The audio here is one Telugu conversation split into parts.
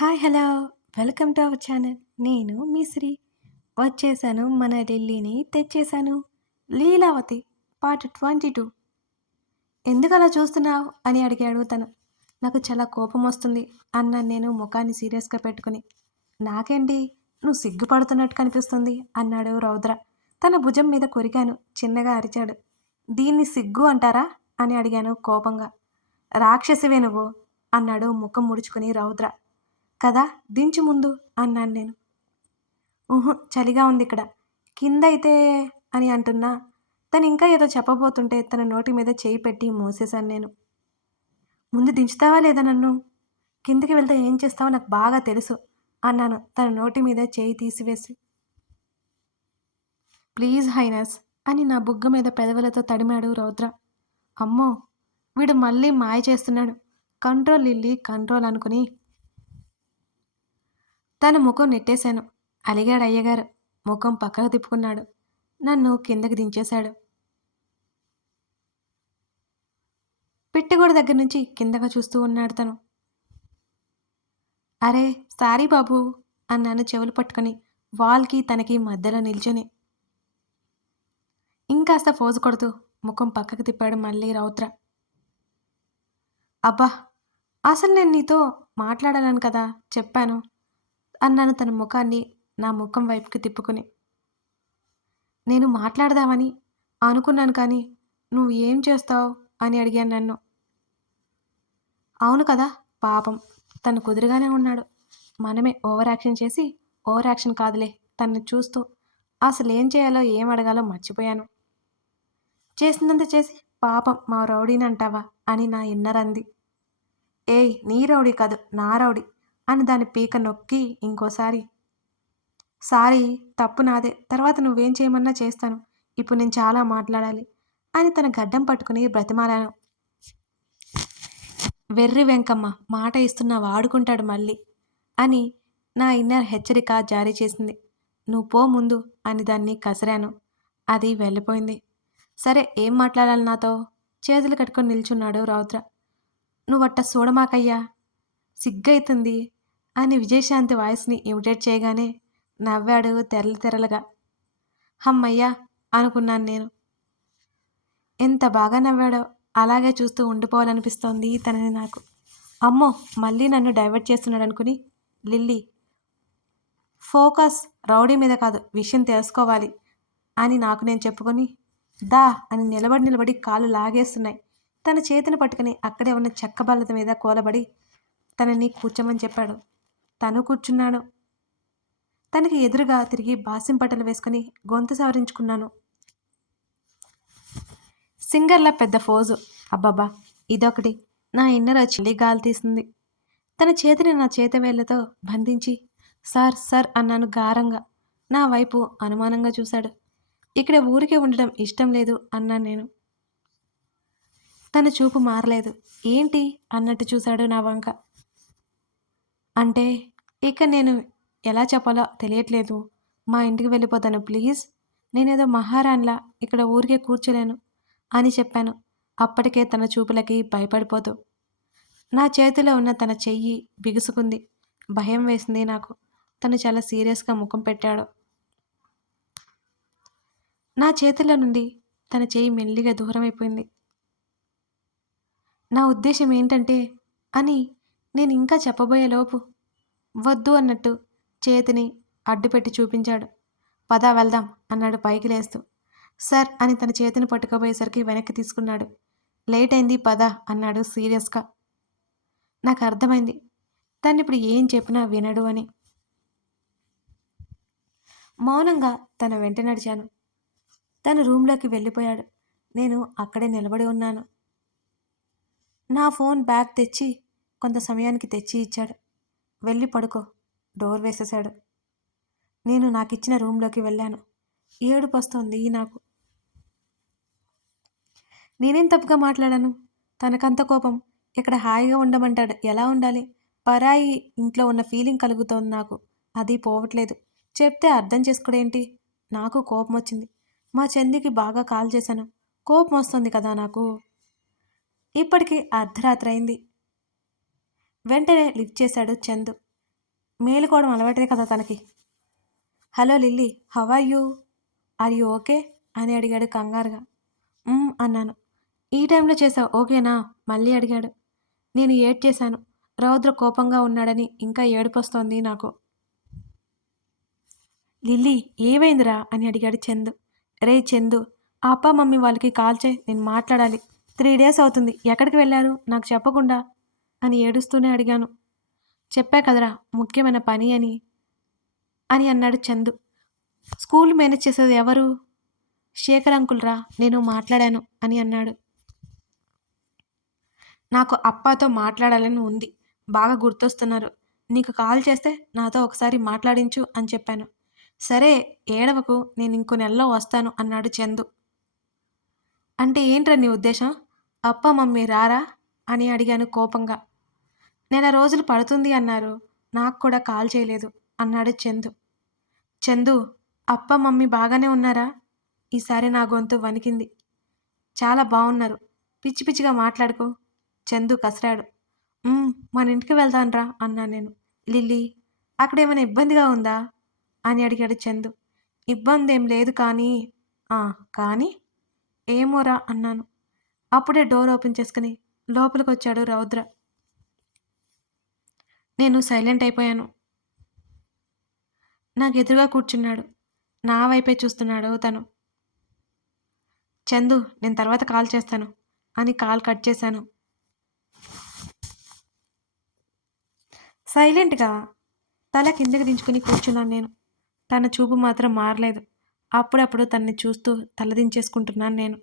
Hi hello. Welcome to our channel. నేను మీ శ్రీ. వచ్చేసాను మన ఢిల్లీని తెచ్చేశాను లీలావతి పార్ట్ ట్వంటీ టూ. ఎందుకు అలా చూస్తున్నావు? అని అడిగాడు తను. నాకు చాలా కోపం వస్తుంది. అన్నాను నేను ముఖాన్ని సీరియస్గా పెట్టుకుని. నాకేంటి? నువ్వు సిగ్గుపడుతున్నట్టు కనిపిస్తుంది అన్నాడు రౌద్ర. తన భుజం మీద కొరికాను. చిన్నగా అరిచాడు. దీన్ని సిగ్గు అంటారా? అని అడిగాను కోపంగా. రాక్షసివే నువ్వు అన్నాడు ముఖం ముడుచుకుని రౌద్ర. కదా దించు ముందు అన్నాను నేను. ఊహు చలిగా ఉంది ఇక్కడ. కింద అయితే అని అంటున్నా. తను ఇంకా ఏదో చెప్పబోతుంటే తన నోటి మీద చేయి పెట్టి మూసేశాను నేను. ముందు దించుతావా లేదా నన్ను? కిందికి వెళ్తే ఏం చేస్తావో నాకు బాగా తెలుసు అన్నాను తన నోటి మీద చేయి తీసివేసి. ప్లీజ్ హైనస్ అని నా బుగ్గ మీద పెదవులతో తడిమాడు రౌద్ర. అమ్మో వీడు మళ్ళీ మాయ చేస్తున్నాడు. కంట్రోల్ ఇల్లి కంట్రోల్ అనుకుని తన ముఖం నెట్టేశాను. అలిగాడు అయ్యగారు. ముఖం పక్కకు తిప్పుకున్నాడు. నన్ను కిందకి దించేశాడు. పిట్టగోడ దగ్గర నుంచి కిందగా చూస్తూ ఉన్నాడు తను. అరే సారీ బాబు అన్నాను చెవులు పట్టుకొని వాల్కి తనకి మధ్యలో నిల్చొని. ఇంకాస్త ఫోజు కొడుతూ ముఖం పక్కకు తిప్పాడు మళ్ళీ రౌద్ర. అబ్బా అసలు నేను నీతో మాట్లాడాలను కదా చెప్పాను. అన్నాను తన ముఖాన్ని నా ముఖం వైపుకి తిప్పుకుని. నేను మాట్లాడదామని అనుకున్నాను కానీ నువ్వు ఏం చేస్తావు అని అడిగాను నన్ను. అవును కదా పాపం. తను కుదురుగానే ఉన్నాడు. మనమే ఓవర్ యాక్షన్ చేసి ఓవర్ యాక్షన్ కాదులే తన్ను చూస్తూ అసలు ఏం చేయాలో ఏం అడగాలో మర్చిపోయాను. చేసినంత చేసి పాపం మా రౌడీని అంటావా? అని నా ఇన్నరంది ఏయ్ నీ రౌడీ కాదు నా రౌడీ. అని దాని పీక నొక్కి ఇంకోసారి సారీ తప్పు నాదే. తర్వాత నువ్వేం చేయమన్నా చేస్తాను. ఇప్పుడు నేను చాలా మాట్లాడాలి అని తన గడ్డం పట్టుకుని బ్రతిమాలాను. వెర్రి వెంకమ్మ మాట ఇస్తున్నా వాడుకుంటాడు మళ్ళీ అని నా ఇన్నర్ హెచ్చరిక జారీ చేసింది. నువ్వు పో ముందు అని దాన్ని కసరాను. అది వెళ్ళిపోయింది. సరే ఏం మాట్లాడాలి నాతో? చేతులు కట్టుకొని నిల్చున్నాడు రౌద్ర. నువ్వట్ట చూడమాకయ్యా సిగ్గైతుంది. అని విజయశాంతి వాయిస్ని ఇమిటేట్ చేయగానే నవ్వాడు తెరలు తెరలుగా. హమ్మయ్యా అనుకున్నాను నేను. ఎంత బాగా నవ్వాడో అలాగే చూస్తూ ఉండిపోవాలనిపిస్తోంది తనని నాకు. అమ్మో మళ్ళీ నన్ను డైవర్ట్ చేస్తున్నాడు అనుకుని లిల్లీ. ఫోకస్ రౌడీ మీద కాదు విషయం తెలుసుకోవాలి అని నాకు నేను చెప్పుకొని దా అని నిలబడి నిలబడి కాళ్ళు లాగేస్తున్నాయి. తన చేతిని పట్టుకుని అక్కడే ఉన్న చెక్క బల్లత మీద కూలబడి తనని కూర్చోమని చెప్పాడు. తను కూర్చున్నాడు. తనకి ఎదురుగా తిరిగి బాసిం బట్టలు వేసుకుని గొంతు సవరించుకున్నాను. సింగర్ల పెద్ద ఫోజు. అబ్బబ్బా ఇదొకటి. నా ఇన్నర చిల్లి గాలి తీసింది. తన చేతిని నా చేతవేళ్ళతో బంధించి సార్ సార్ అన్నాను గారంగా. నా వైపు అనుమానంగా చూశాడు. ఇక్కడ ఊరికే ఉండడం ఇష్టం లేదు అన్నాను నేను. తన చూపు మారలేదు. ఏంటి? అన్నట్టు చూశాడు నా వంక. అంటే ఇక నేను ఎలా చెప్పాలో తెలియట్లేదు. మా ఇంటికి వెళ్ళిపోతాను ప్లీజ్. నేనేదో మహారాణిలా ఇక్కడ ఊరికే కూర్చోలేను అని చెప్పాను. అప్పటికే తన చూపులకి భయపడిపోతూ. నా చేతిలో ఉన్న తన చెయ్యి బిగుసుకుంది. భయం వేసింది నాకు. తను చాలా సీరియస్గా ముఖం పెట్టాడు. నా చేతిలో నుండి తన చేయి మెల్లిగా దూరం అయిపోయింది నా ఉద్దేశం ఏంటంటే అని నేను ఇంకా చెప్పబోయే లోపు వద్దు అన్నట్టు చేతిని అడ్డుపెట్టి చూపించాడు. పద వెళ్దాం అన్నాడు పైకి లేస్తూ. సార్ అని తన చేతిని పట్టుకోబోయేసరికి వెనక్కి తీసుకున్నాడు. లేట్ అయింది పద అన్నాడు సీరియస్గా. నాకు అర్థమైంది. తను ఇప్పుడు ఏం చెప్పినా వినడు అని. మౌనంగా తన వెంట నడిచాను. తను రూమ్లోకి వెళ్ళిపోయాడు. నేను అక్కడే నిలబడి ఉన్నాను. నా ఫోన్ బ్యాగ్ తెచ్చి కొంత సమయానికి తెచ్చి ఇచ్చాడు. వెళ్ళి పడుకో. డోర్ వేసేశాడు. నేను నాకు ఇచ్చిన రూమ్లోకి వెళ్ళాను. ఏడుపు వస్తోంది నాకు. నేనేం తప్పుగా మాట్లాడాను? తనకంత కోపం. ఇక్కడ హాయిగా ఉండమంటాడు. ఎలా ఉండాలి? పరాయి ఇంట్లో ఉన్న ఫీలింగ్ కలుగుతోంది నాకు. అది పోవట్లేదు. చెప్తే అర్థం చేసుకోడేంటి? నాకు కోపం వచ్చింది. మా చందికి బాగా కాల్ చేశాను. కోపం వస్తుంది కదా నాకు. ఇప్పటికీ అర్ధరాత్రి అయింది. వెంటనే లిఫ్ట్ చేశాడు చందు. మేలుకోవడం అలవాటే కదా తనకి. Hello Lily how are you? Are you okay? అని అడిగాడు కంగారుగా. అన్నాను. ఈ టైంలో చేసావు ఓకేనా? మళ్ళీ అడిగాడు. నేను ఏడ్ చేశాను. రౌద్ర కోపంగా ఉన్నాడని ఇంకా ఏడుపొస్తోంది నాకు. లిల్లీ ఏమైందిరా? అని అడిగాడు చందు. రే చందు అప్ప మమ్మీ వాళ్ళకి కాల్ చేయి. నేను మాట్లాడాలి. త్రీ డేస్ అవుతుంది. ఎక్కడికి వెళ్ళారు? నాకు చెప్పకుండా. అని ఏడుస్తూనే అడిగాను. చెప్పా కదరా ముఖ్యమైన పని అని. అని అన్నాడు చందు. స్కూల్ మేనేజ్ చేసేది ఎవరు? శేఖర్ అంకుల్ రా నేను మాట్లాడాను అని అన్నాడు. నాకు అప్పాతో మాట్లాడాలని ఉంది బాగా గుర్తొస్తున్నారు. నీకు కాల్ చేస్తే నాతో ఒకసారి మాట్లాడించు అని చెప్పాను. సరే ఏడవకు నేను ఇంకో నెలలో వస్తాను అన్నాడు చందు. అంటే ఏంట్రా నీ ఉద్దేశం? అప్ప మమ్మీ రారా? అని అడిగాను కోపంగా. నెల రోజులు పడుతుంది అన్నారు. నాకు కూడా కాల్ చేయలేదు అన్నాడు చందు. చందు అప్ప మమ్మీ బాగానే ఉన్నారా? ఈసారి నా గొంతు వణికింది. చాలా బాగున్నారు పిచ్చి పిచ్చిగా మాట్లాడుకో. చందు కసిరాడు. మన ఇంటికి వెళ్దాన్రా అన్నా నేను. లిల్లీ అక్కడ ఏమైనా ఇబ్బందిగా ఉందా? అని అడిగాడు చందు. ఇబ్బంది ఏం లేదు కానీ కానీ? ఏమోరా అన్నాను. అప్పుడే డోర్ ఓపెన్ చేసుకుని లోపలికి వచ్చాడు రౌద్ర. నేను సైలెంట్ అయిపోయాను. నాకు ఎదురుగా కూర్చున్నాడు. నా వైపే చూస్తున్నాడు తను. చందు నేను తర్వాత కాల్ చేస్తాను అని కాల్ కట్ చేశాను. సైలెంట్గా తల కిందకి దించుకుని కూర్చున్నాను నేను. తన చూపు మాత్రం మారలేదు. అప్పుడప్పుడు తన్ని చూస్తూ తలదించేసుకుంటున్నాను నేను.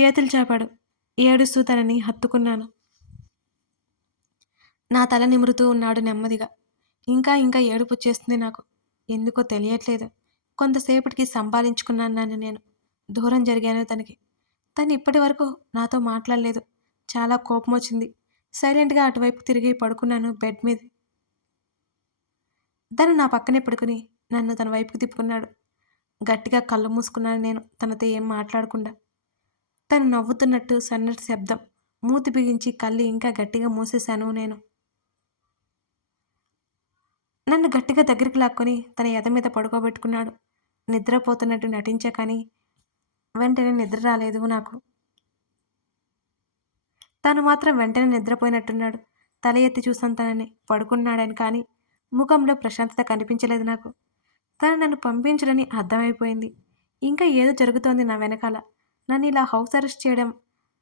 చేతులు చాపాడు. ఏడుస్తూ తనని హత్తుకున్నాను. నా తల నిమురుతూ ఉన్నాడు నెమ్మదిగా. ఇంకా ఇంకా ఏడుపు వచ్చేస్తుంది నాకు. ఎందుకో తెలియట్లేదు. కొంతసేపటికి సంపాదించుకున్నాను నన్ను నేను. దూరం జరిగాను తనకి. తను ఇప్పటి వరకు నాతో మాట్లాడలేదు. చాలా కోపం వచ్చింది. సైలెంట్గా అటువైపు తిరిగి పడుకున్నాను బెడ్ మీద. తను నా పక్కనే పడుకుని నన్ను తన వైపుకి తిప్పుకున్నాడు. గట్టిగా కళ్ళు మూసుకున్నాను నేను తనతో ఏం మాట్లాడకుండా. తను నవ్వుతున్నట్టు సన్నటి శబ్దం. మూతి బిగించి కళ్ళు ఇంకా గట్టిగా మూసేశాను నేను. నన్ను గట్టిగా దగ్గరికి లాక్కొని తన ఎద మీద పడుకోబెట్టుకున్నాడు. నిద్రపోతున్నట్టు నటించా కానీ వెంటనే నిద్ర రాలేదు నాకు. తను మాత్రం వెంటనే నిద్రపోయినట్టున్నాడు. తల ఎత్తి చూసాను తనని. పడుకున్నాడని కానీ ముఖంలో ప్రశాంతత కనిపించలేదు నాకు. తను నన్ను పంపించడని అర్థమైపోయింది. ఇంకా ఏదో జరుగుతోంది నా వెనకాల. నన్ను ఇలా హౌస్ అరెస్ట్ చేయడం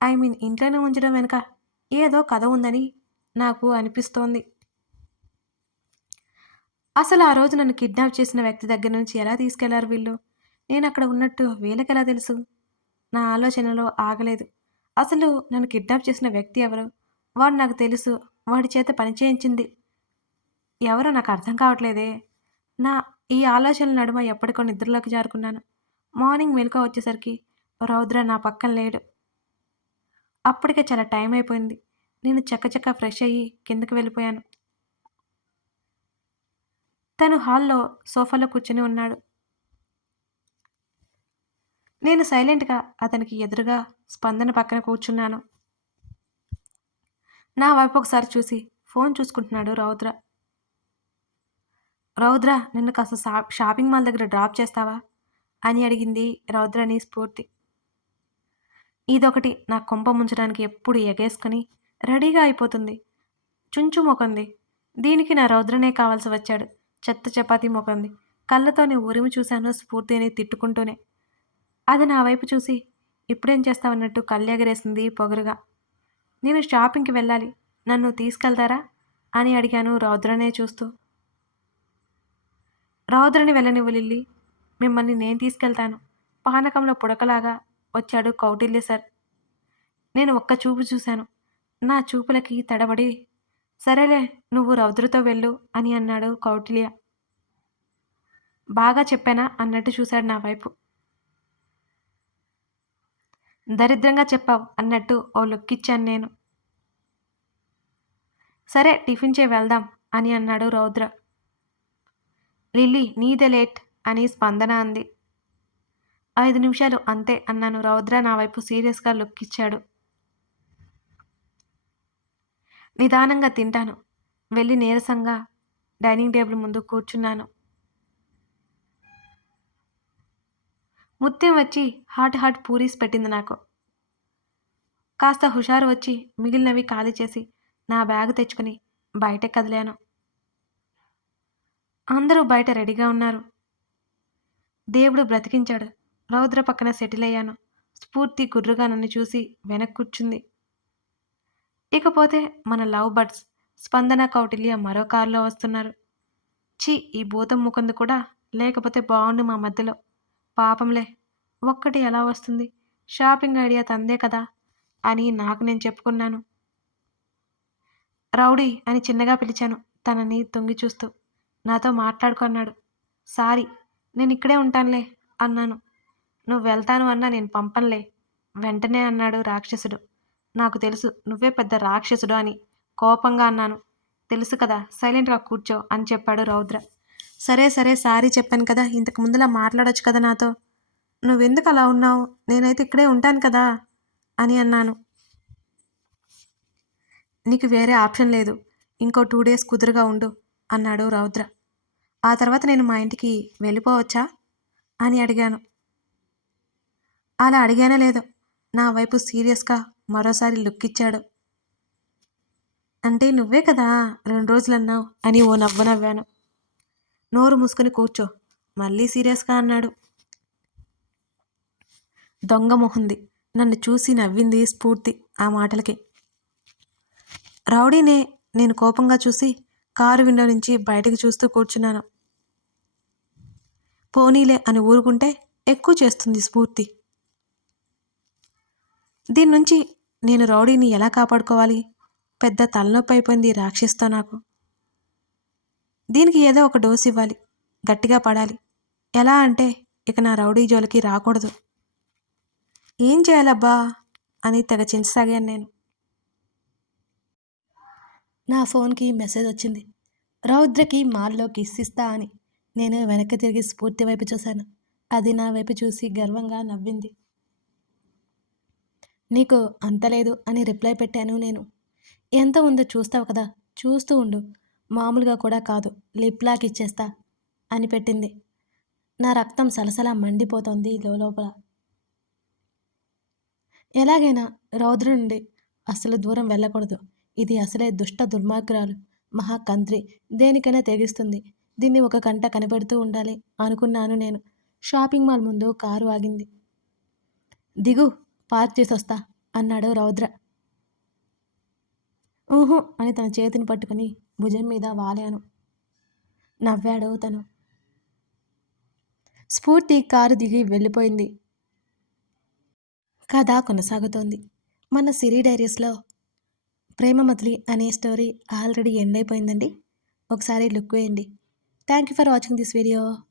ఐ మీన్ ఇంట్లోనే ఉంచడం వెనుక ఏదో కథ ఉందని నాకు అనిపిస్తోంది. అసలు ఆ రోజు నన్ను కిడ్నాప్ చేసిన వ్యక్తి దగ్గర నుంచి ఎలా తీసుకెళ్ళారు వీళ్ళు? నేను అక్కడ ఉన్నట్టు వీళ్ళకి ఎలా తెలుసు? నా ఆలోచనలో ఆగలేదు. అసలు నన్ను కిడ్నాప్ చేసిన వ్యక్తి ఎవరు? వాడు నాకు తెలుసు. వాడి చేత పని చేయించింది. ఎవరో నాకు అర్థం కావట్లేదే. నా ఈ ఆలోచనల నడుమ ఎప్పటికో నిద్రలోకి జారుకున్నాను. మార్నింగ్ మెలకు వచ్చేసరికి రౌద్ర నా పక్కన లేడు. అప్పటికే చాలా టైం అయిపోయింది. నేను చక్కచక్క ఫ్రెష్ అయ్యి కిందకి వెళ్ళిపోయాను. తను హాల్లో సోఫాలో కూర్చుని ఉన్నాడు. నేను సైలెంట్గా అతనికి ఎదురుగా స్పందన పక్కన కూర్చున్నాను. నా వైపు ఒకసారి చూసి ఫోన్ చూసుకుంటున్నాడు రౌద్ర. రౌద్ర నిన్ను కాస్త షా- షాపింగ్ మాల్ దగ్గర డ్రాప్ చేస్తావా? అని అడిగింది రౌద్రని స్ఫూర్తి. ఇదొకటి నా కొంప ముంచడానికి ఎప్పుడు ఎగేసుకొని రెడీగా అయిపోతుంది. చుంచుమొకంది. దీనికి నా రౌద్రనే కావాల్సి వచ్చాడు. చెత్త చపాతీ మోపింది. కళ్ళతోనే ఉరిమి చూశాను స్ఫూర్తిని తిట్టుకుంటూనే. అది నా వైపు చూసి ఇప్పుడేం చేస్తావన్నట్టు కళ్ళెగరేసింది పొగరుగా. నేను షాపింగ్కి వెళ్ళాలి. నన్ను తీసుకెళ్తారా? అని అడిగాను రౌద్రనే చూస్తూ. రౌద్రని వెళ్ళనివ్వు లిల్లి. మిమ్మల్ని నేను తీసుకెళ్తాను. పానకంలో పుడకలాగా వచ్చాడు కౌటిల్య సార్. నేను ఒక్క చూపు చూశాను. నా చూపులకి తడబడి సరేలే నువ్వు రౌద్రతో వెళ్ళు అని అన్నాడు కౌటిల్య. బాగా చెప్పానా అన్నట్టు చూశాడు నా వైపు. దరిద్రంగా చెప్పావు అన్నట్టు ఓ లుక్ ఇచ్చాను నేను. సరే టిఫిన్ చే వెళ్దాం అని అన్నాడు రౌద్ర. లిల్లీ నీదే లేట్ అని స్పందన అంది. ఐదు నిమిషాలు అంతే అన్నాను రౌద్ర నా వైపు సీరియస్గా లుక్ ఇచ్చాడు. నిదానంగా తింటాను. వెళ్ళి నీరసంగా డైనింగ్ టేబుల్ ముందు కూర్చున్నాను. ముత్యం వచ్చి హాట్ హాట్ పూరీస్ పెట్టింది నాకు. కాస్త హుషారు వచ్చి మిగిలినవి ఖాళీ చేసి నా బ్యాగ్ తెచ్చుకుని బయట కదిలాను. అందరూ బయట రెడీగా ఉన్నారు. దేవుడు బ్రతికించాడు. రౌద్ర పక్కన సెటిల్ అయ్యాను. స్ఫూర్తి గుర్రుగా నన్ను చూసి వెనక్కి కూర్చుంది. ఇకపోతే మన లవ్ బర్డ్స్ స్పందన కౌటిల్య మరో కారులో వస్తున్నారు. ఛీ ఈ భూతం ముఖంది కూడా లేకపోతే బాగుండు మా మధ్యలో. పాపంలే ఒక్కటి ఎలా వస్తుంది? షాపింగ్ ఐడియా తందే కదా అని నాకు నేను చెప్పుకున్నాను. రౌడీ అని చిన్నగా పిలిచాను తనని తొంగి చూస్తూ. నాతో మాట్లాడుకున్నాడు సారీ నేను ఇక్కడే ఉంటానులే అన్నాను. నువ్వు వెళ్తాను అన్నా నేను పంపనులే వెంటనే అన్నాడు రాక్షసుడు. నాకు తెలుసు నువ్వే పెద్ద రాక్షసుడు అని కోపంగా అన్నాను. తెలుసు కదా సైలెంట్గా కూర్చో అని చెప్పాడు రౌద్ర. సరే సరే సారీ చెప్పాను కదా ఇంతకు ముందులా మాట్లాడొచ్చు కదా నాతో. నువ్వెందుకు అలా ఉన్నావు? నేనైతే ఇక్కడే ఉంటాను కదా అని అన్నాను. నీకు వేరే ఆప్షన్ లేదు ఇంకో టూ డేస్ కుదురుగా ఉండు అన్నాడు రౌద్ర. ఆ తర్వాత నేను మా ఇంటికి వెళ్ళిపోవచ్చా అని అడిగాను. అలా అడిగానే లేదు నా వైపు సీరియస్గా మరోసారి లుక్ ఇచ్చాడు అంటే నువ్వే కదా రెండు రోజులు అన్నావు అని ఓ నవ్వు నవ్వాను. నోరు మూసుకొని కూర్చో మళ్ళీ సీరియస్గా అన్నాడు. దొంగ మొహంది నన్ను చూసి నవ్వింది స్ఫూర్తి ఆ మాటలకి. రౌడీనే నేను కోపంగా చూసి కారు విండో నుంచి బయటకు చూస్తూ కూర్చున్నాను. పోనీలే అని ఊరుకుంటే ఎక్కువ చేస్తుంది స్ఫూర్తి. దీని నుంచి నేను రౌడీని ఎలా కాపాడుకోవాలి? పెద్ద తలనొప్పి అయిపోయింది ఈ రాక్షస్తో నాకు. దీనికి ఏదో ఒక డోస్ ఇవ్వాలి. గట్టిగా పడాలి. ఎలా అంటే ఇక నా రౌడీ జోలికి రాకూడదు. ఏం చేయాలబ్బా? అని తెగ చించసాగాను నేను. నా ఫోన్కి మెసేజ్ వచ్చింది. రౌద్రకి మాల్లో కిస్ ఇస్తా అని. నేను వెనక్కి తిరిగి స్ఫూర్తి వైపు చూశాను. అది నా వైపు చూసి గర్వంగా నవ్వింది. నీకు అంతలేదు అని రిప్లై పెట్టాను నేను. ఎంత ఉందో చూస్తావు కదా చూస్తూ ఉండు. మామూలుగా కూడా కాదు లిప్ లాక్ ఇచ్చేస్తా అని పెట్టింది. నా రక్తం సలసలా మండిపోతోంది లోపల. ఎలాగైనా రౌద్ర నుండి అసలు దూరం వెళ్ళకూడదు. ఇది అసలే దుష్ట దుర్మార్గురాలు మహాకంత్రి దేనికైనా తెగిస్తుంది. దీన్ని ఒక గంట కనిపెడుతూ ఉండాలి అనుకున్నాను నేను. షాపింగ్ మాల్ ముందు కారు ఆగింది. దిగు పార్క్ చేసి అన్నాడు రౌద్ర. ఊహు అని తన చేతిని పట్టుకుని భుజం మీద వాలాను. నవ్వాడు తను. స్ఫూర్తి కారు దిగి వెళ్ళిపోయింది. కథ కొనసాగుతోంది. మన సిరీ డైరీస్లో ప్రేమ మదిలి అనే స్టోరీ ఆల్రెడీ ఎండ్ అయిపోయిందండి. ఒకసారి లుక్ వేయండి. Thank you for watching this video.